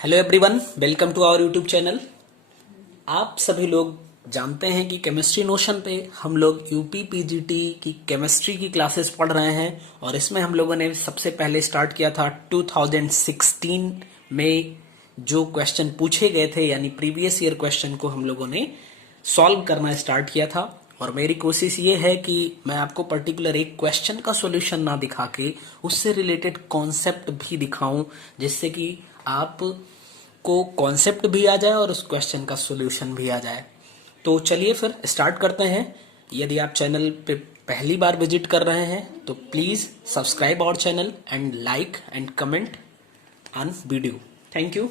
Hello everyone, welcome to our YouTube channel. आप सभी लोग जानते हैं कि केमिस्ट्री नोशन पे हम लोग यूपी पीजीटी की केमिस्ट्री की क्लासेस पढ़ रहे हैं और इसमें हम लोगों ने सबसे पहले स्टार्ट किया था 2016 में। जो क्वेश्चन पूछे गए थे यानी प्रीवियस ईयर क्वेश्चन को हम लोगों ने सॉल्व करना स्टार्ट किया था। और मेरी कोशिश ये है कि मैं आपको पर्टिकुलर एक क्वेश्चन का सॉल्यूशन ना दिखा के उससे रिलेटेड कॉन्सेप्ट भी दिखाऊं, जिससे कि आप को कॉन्सेप्ट भी आ जाए और उस क्वेश्चन का सॉल्यूशन भी आ जाए। तो चलिए फिर स्टार्ट करते हैं। यदि आप चैनल पे पहली बार विजिट कर रहे हैं तो please subscribe our channel and like and comment on video. Thank you.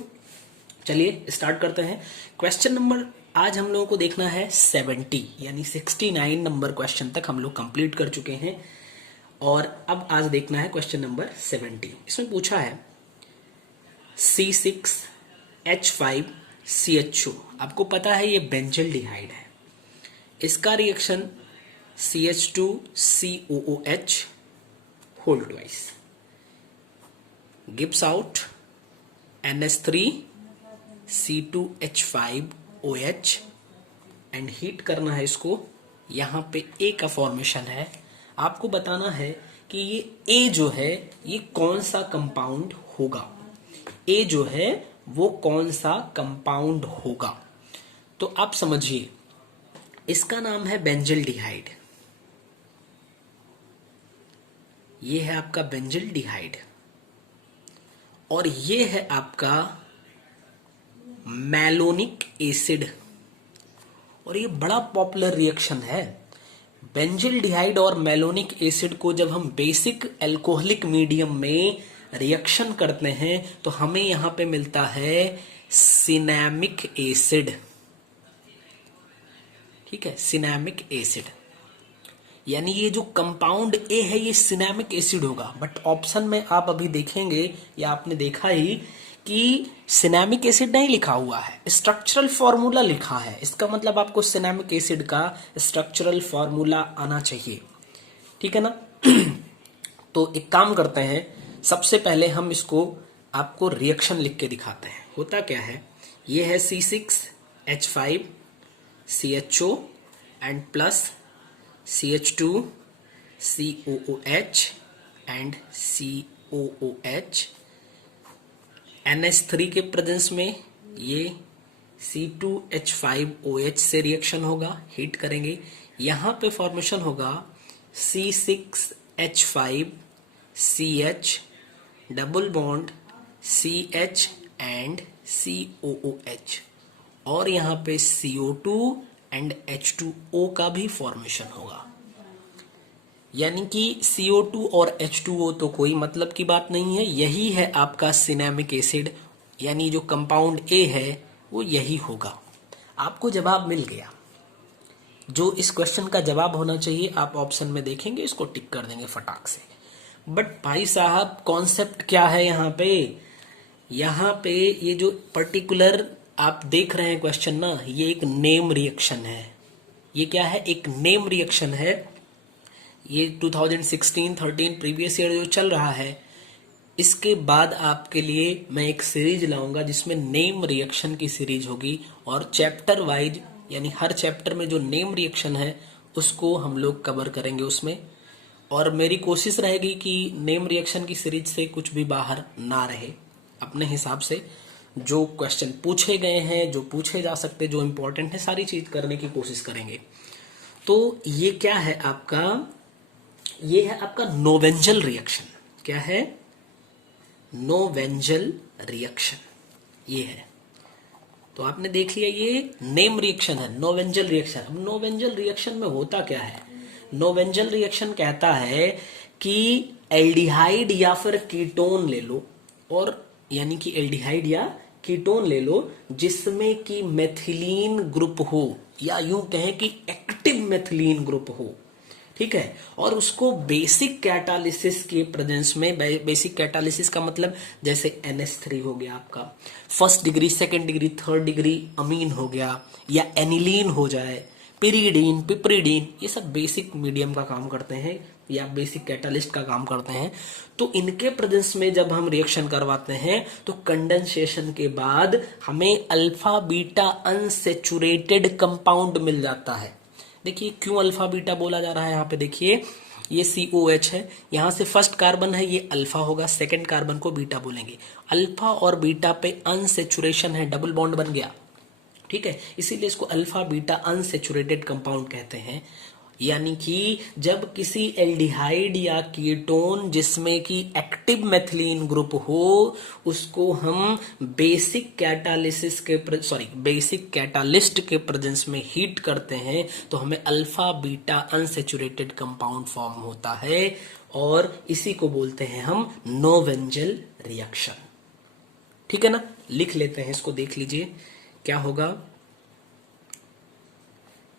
चलिए स्टार्ट करते हैं। क्वेश्चन नंबर आज हम लोगों को देखना है 70 यानी 69 नंबर क्वेश्चन तक हम लोग कंप्लीट कर चुके हैं और अब आज देखना है क्वेश्चन नंबर 70। इसमें पूछा है C6H5CHO। आपको पता है ये बेंजल्डिहाइड है। इसका reaction CH2COOH whole twice gives out NH3C2H5OH and heat करना है इसको। यहां पे ए का फॉर्मेशन है। आपको बताना है कि ये ए जो है ये कौन सा कंपाउंड होगा। ए जो है वो कौन सा कंपाउंड होगा। तो आप समझिए, इसका नाम है बेंजल्डिहाइड। ये है आपका बेंजल्डिहाइड और ये है आपका मैलोनिक एसिड और ये बड़ा पॉपुलर रिएक्शन है। बेंजल्डिहाइड और मैलोनिक एसिड को जब हम बेसिक एल्कोहलिक मीडियम में रिएक्शन करते हैं तो हमें यहां पे मिलता है सिनेमिक एसिड। ठीक है, सिनेमिक एसिड यानी ये जो कंपाउंड ए है ये सिनेमिक एसिड होगा। बट ऑप्शन में आप अभी देखेंगे या आपने देखा ही कि सिनेमिक एसिड नहीं लिखा हुआ है, स्ट्रक्चरल फॉर्मूला लिखा है। इसका मतलब आपको सिनेमिक एसिड का स्ट्रक्चरल फॉर्मूला आना चाहिए। ठीक है ना। तो एक काम करते हैं, सबसे पहले हम इसको आपको रिएक्शन लिख के दिखाते हैं। होता क्या है, ये है C6H5CHO and plus CH2COOH and COOH। NH3 के प्रेजेंस में ये C2H5OH से रिएक्शन होगा, हीट करेंगे। यहां पे फॉर्मेशन होगा C6H5CH double bond CH and COOH और यहां पे CO2 एंड H2O का भी फॉर्मेशन होगा। यानी कि CO2 और H2O तो कोई मतलब की बात नहीं है, यही है आपका सिनेमिक एसिड। यानी जो कंपाउंड ए है वो यही होगा। आपको जवाब मिल गया। जो इस क्वेश्चन का जवाब होना चाहिए आप ऑप्शन में देखेंगे, इसको टिक कर देंगे फटाक से। बट भाई साहब कॉन्सेप्ट क्या है यहाँ पे। यहाँ पे ये जो पर्टिकुलर आप देख रहे हैं क्वेश्चन ना, ये एक नेम रिएक्शन है। ये क्या है, एक नेम रिएक्शन है। ये 2016-13 प्रीवियस ईयर जो चल रहा है, इसके बाद आपके लिए मैं एक सीरीज लाऊंगा जिसमें नेम रिएक्शन की सीरीज होगी और चैप्टर वाइज यानी हर चैप्टर में जो नेम रिएक्शन है उसको हम लोग कवर करेंगे उसमें। और मेरी कोशिश रहेगी कि नेम रिएक्शन की सीरीज से कुछ भी बाहर ना रहे। अपने हिसाब से जो क्वेश्चन पूछे गए हैं, जो पूछे जा सकते, जो इंपॉर्टेंट है, सारी चीज करने की कोशिश करेंगे। तो ये क्या है आपका, ये है आपका नोवेंजल रिएक्शन। क्या है, नोवेंजल रिएक्शन ये है। तो आपने देख लिया ये नेम रिएक्शन है, नोवेंजल रिएक्शन। अब नोवेंजल रिएक्शन में होता क्या है, नोवेंजल रिएक्शन कहता है कि एल्डिहाइड या फिर कीटोन ले लो, और यानी कि एल्डिहाइड या कीटोन ले लो जिसमें कि मेथिलीन ग्रुप हो, या यूं कहें कि एक्टिव मेथिलीन ग्रुप हो। ठीक है, और उसको बेसिक कैटालिसिस के प्रेजेंस में, बेसिक कैटालिसिस का मतलब जैसे NH3 हो गया आपका, first degree, second degree, third degree amine हो गया, या एनिलीन हो जाए, पिरीडीन, पिपरीडीन, ये सब बेसिक मीडियम का काम करते हैं या बेसिक कैटालिस्ट का काम करते हैं। तो इनके प्रेजेंस में जब हम रिएक्शन करवाते हैं तो कंडेंसेशन के बाद हमें अल्फा बीटा अनसेचुरेटेड कंपाउंड मिल जाता है। देखिए क्यों अल्फा बीटा बोला जा रहा है यहाँ पे, देखिए ये COH है, यहां से फर्स्ट कार्बन है ये अल्फा होगा, सेकंड कार्बन को बीटा बोलेंगे। अल्फा और बीटा पे अनसेचुरेशन है, डबल बॉन्ड बन गया, ठीक है, इसीलिए इसको अल्फा बीटा अनसेचुरेटेड कंपाउंड कहते हैं। यानी कि जब किसी एल्डिहाइड या कीटोन जिसमें कि एक्टिव मेथिलीन ग्रुप हो उसको हम बेसिक कैटालिस्ट के प्रेजेंस में हीट करते हैं तो हमें alpha beta unsaturated compound form होता है और इसी को बोलते हैं हम नोवेंजल रिएक्शन। ठीक है ना, लिख लेते हैं इसको, देख लीजिए क्या होगा।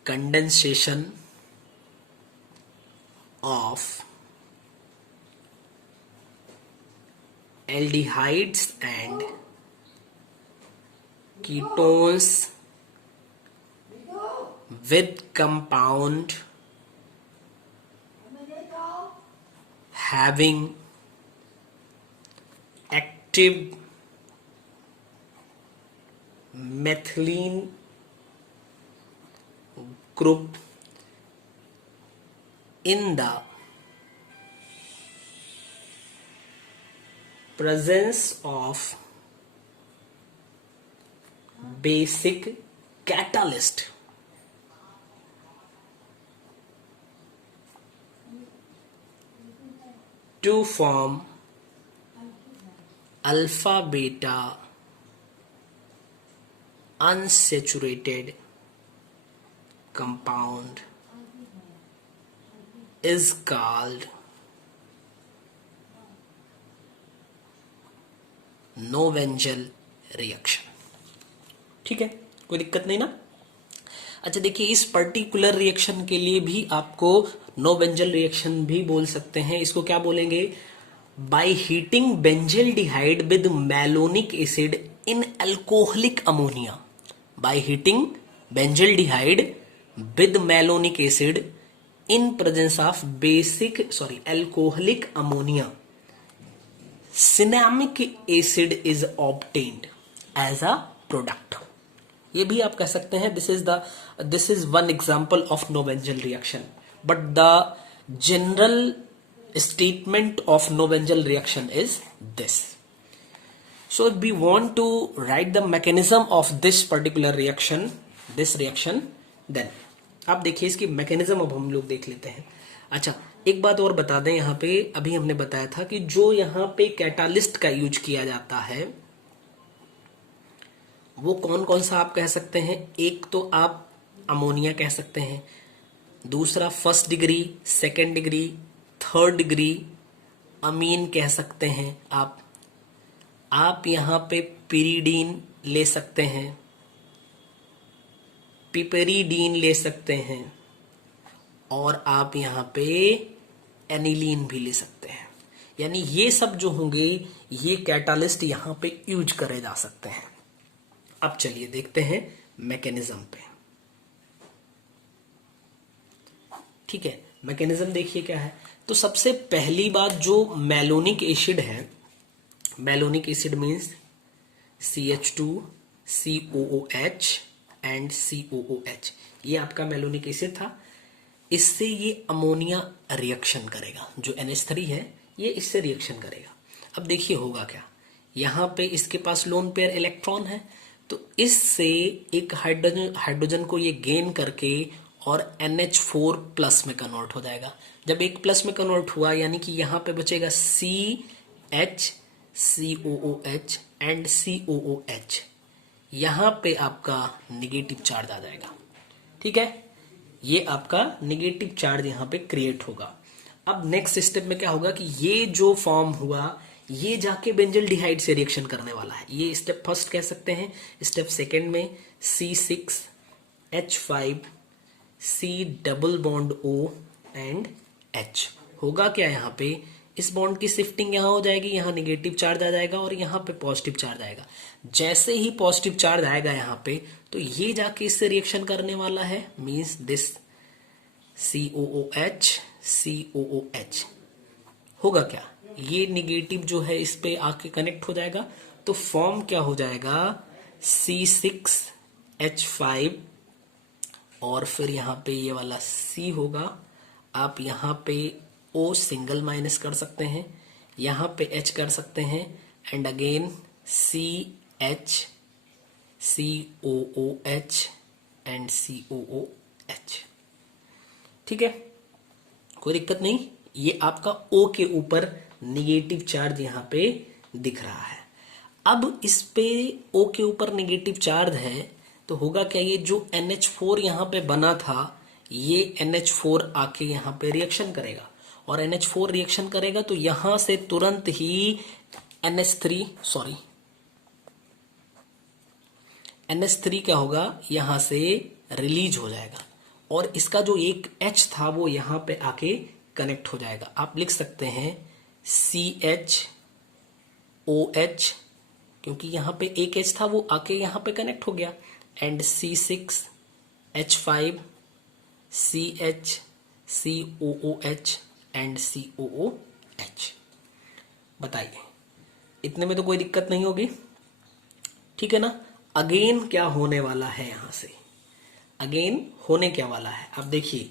Condensation of aldehydes and ketones with compound having active methylene group in the presence of basic catalyst to form alpha beta unsaturated compound is called Knoevenagel reaction. ठीक है, कोई दिक्कत नहीं ना। अच्छा देखिए, इस पर्टिकुलर रिएक्शन के लिए भी आपको नोवेंजल रिएक्शन भी बोल सकते हैं। इसको क्या बोलेंगे? By heating benzaldehyde with malonic acid in alcoholic ammonia. By heating benzaldehyde with malonic acid in presence of alcoholic ammonia, cinnamic acid is obtained as a product। ये भी आप कह सकते हैं this is one example of Nobengel reaction, but the general statement of Nobengel reaction is this। So if we want to write the mechanism of this particular reaction, then आप देखिए इसकी mechanism अब हम लोग देख लेते हैं। अच्छा एक बात और बता दें, यहाँ पे अभी हमने बताया था कि जो यहाँ पे कैटालिस्ट का यूज किया जाता है वो कौन कौन सा आप कह सकते हैं। एक तो आप अमोनिया कह सकते हैं, दूसरा first degree, second degree, third degree amine कह सकते हैं। आप यहाँ पे पिरीडीन ले सकते हैं, पिपेरीडीन ले सकते हैं और आप यहाँ पे एनिलीन भी ले सकते हैं। यानी ये सब जो होंगे ये कैटालिस्ट यहाँ पे यूज करे जा सकते हैं। अब चलिए देखते हैं मैकेनिज्म पे। ठीक है, मैकेनिज्म देखिए क्या है। तो सबसे पहली बात जो मैलोनिक एसिड है, malonic acid means CH2 COOH and COOH, ये आपका मैलोनिक एसिड था। इससे ये अमोनिया रिएक्शन करेगा, जो NH3 है ये इससे रिएक्शन करेगा। अब देखिए होगा क्या, यहाँ पे इसके पास लोन पेयर इलेक्ट्रॉन है तो इससे एक हाइड्रोजन को ये गेन करके और NH4 प्लस में कन्वर्ट हो जाएगा। जब एक प्लस में कन्वर्ट हुआ यानी कि यहाँ पे बचेगा CH COOH एंड COOH, यहां पे आपका निगेटिव चार्ज आ जाएगा। ठीक है, ये आपका निगेटिव चार्ज यहां पे क्रिएट होगा। अब नेक्स्ट स्टेप में क्या होगा कि ये जो फॉर्म हुआ ये जाके बेंजल्डिहाइड से रिएक्शन करने वाला है। ये स्टेप फर्स्ट कह सकते हैं। स्टेप सेकंड में C6H5 C double bond O and H होगा क्या, यहाँ पे इस बॉन्ड की शिफ्टिंग यहाँ हो जाएगी, यहाँ निगेटिव चार्ज आ जाएगा और यहाँ पे पॉजिटिव चार्ज आएगा। जैसे ही पॉजिटिव चार्ज आएगा यहाँ पे तो ये जाके इससे रिएक्शन करने वाला है, मींस दिस COOH COOH होगा क्या, ये निगेटिव जो है इस पे आके कनेक्ट हो जाएगा, तो फॉर्म क्या हो जाएगा C6H5 और फिर यहाँ पे ये वाला C होगा, आप यहाँ पे O सिंगल माइनस कर सकते हैं, यहाँ पे H कर सकते हैं, and again CH COOH and COOH। ठीक है, कोई दिक्कत नहीं। ये आपका O के ऊपर निगेटिव चार्ज यहाँ पे दिख रहा है। अब इस पे O के ऊपर निगेटिव चार्ज है तो होगा क्या, ये जो NH4 यहाँ पे बना था ये NH4 आके यहाँ पे रिएक्शन करेगा, और NH4 रिएक्शन करेगा तो यहां से तुरंत ही NH3 क्या होगा, यहां से रिलीज हो जाएगा, और इसका जो एक H था वो यहां पे आके कनेक्ट हो जाएगा। आप लिख सकते हैं CHOH, क्योंकि यहां पे एक H था वो आके यहां पे कनेक्ट हो गया, and C6H5 CH COOH and COOH। बताइए, इतने में तो कोई दिक्कत नहीं होगी, ठीक है ना। अगेन क्या होने वाला है, यहां से अगेन होने क्या वाला है, अब देखिए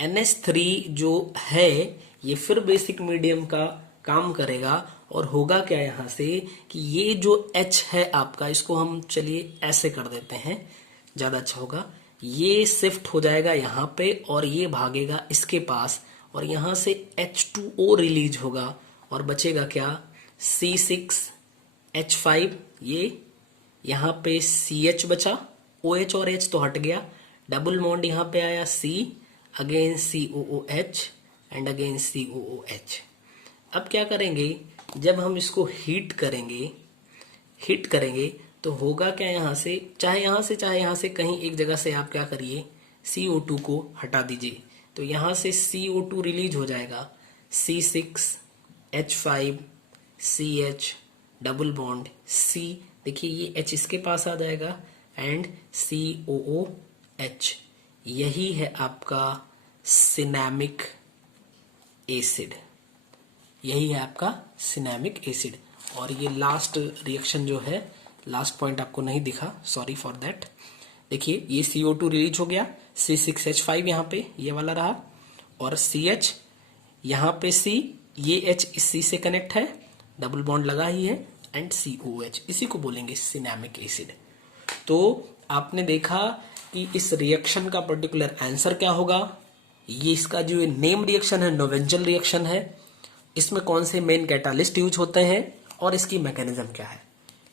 NH3 जो है ये फिर बेसिक मीडियम का काम करेगा, और होगा क्या यहां से कि ये जो H है आपका, इसको हम चलिए ऐसे कर देते हैं, ज्यादा अच्छा होगा। ये शिफ्ट हो जाएगा यहाँ पे और ये भागेगा इसके पास, और यहां से H2O रिलीज होगा, और बचेगा क्या C6H5, ये यहाँ पे CH बचा, OH और H तो हट गया, डबल बॉन्ड यहाँ पे आया C, again COOH and again COOH। अब क्या करेंगे, जब हम इसको हीट करेंगे तो होगा क्या, यहाँ से चाहे कहीं एक जगह से आप क्या करिए CO2 को हटा दीजिए, तो यहाँ से CO2 रिलीज हो जाएगा, C6H5 CH double bond C, देखिए ये H इसके पास आ जाएगा, एंड COOH, यही है आपका सिनेमिक एसिड, और ये लास्ट रिएक्शन जो है, लास्ट पॉइंट आपको नहीं दिखा, सॉरी फॉर दैट। देखिए ये CO2 रिलीज हो गया, C6H5 यहाँ पे ये वाला रहा, और CH यहाँ पे C, ये H इस C से कनेक्ट है, डबल बॉन्ड लगा ही है, एंड COOH, इसी को बोलेंगे सिनेमिक एसिड। तो आपने देखा कि इस रिएक्शन का पर्टिकुलर आंसर क्या होगा। ये इसका जो नेम रिएक्शन है नोवेंजल रिएक्शन है, इसमें कौन से मेन कैटालिस्ट यूज होते हैं और इसकी मैकेनिज्म क्या है।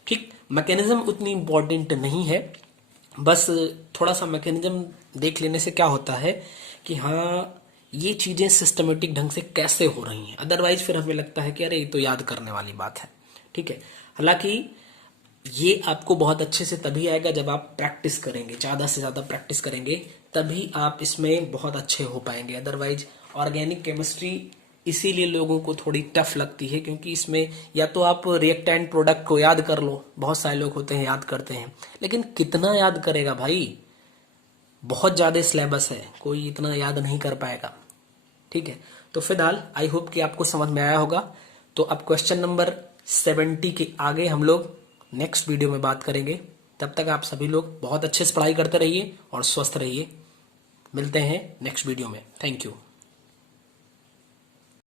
ठीक, मैकेनिज्म उतनी इंपॉर्टेंट नहीं है, बस थोड़ा सा मैकेनिज्म देख लेने से क्या होता है कि हाँ ये चीजें सिस्टमेटिक ढंग से कैसे हो रही हैं, अदरवाइज फिर हमें लगता है कि अरे ये तो याद करने वाली बात है। ठीक है, हालांकि ये आपको बहुत अच्छे से तभी आएगा जब आप प्रैक्टिस करेंगे, ज्यादा से ज्यादा प्रैक्टिस करेंगे, तभी आप इसमें बहुत अच्छे हो पाएंगे। अदरवाइज ऑर्गेनिक केमिस्ट्री इसीलिए लोगों को थोड़ी टफ लगती है, क्योंकि इसमें या तो आप रिएक्टेंट प्रोडक्ट को याद कर लो, बहुत सारे लोग होते हैं याद करते हैं, लेकिन कितना याद करेगा भाई, बहुत ज्यादा सिलेबस है, कोई इतना याद नहीं कर पाएगा। ठीक है, तो फिलहाल आई होप कि आपको समझ में आया होगा। तो अब क्वेश्चन नंबर 70 के आगे हम लोग नेक्स्ट वीडियो में बात करेंगे। तब तक आप सभी लोग बहुत अच्छे से पढ़ाई करते रहिए और स्वस्थ रहिए। मिलते हैं नेक्स्ट वीडियो में। Thank you.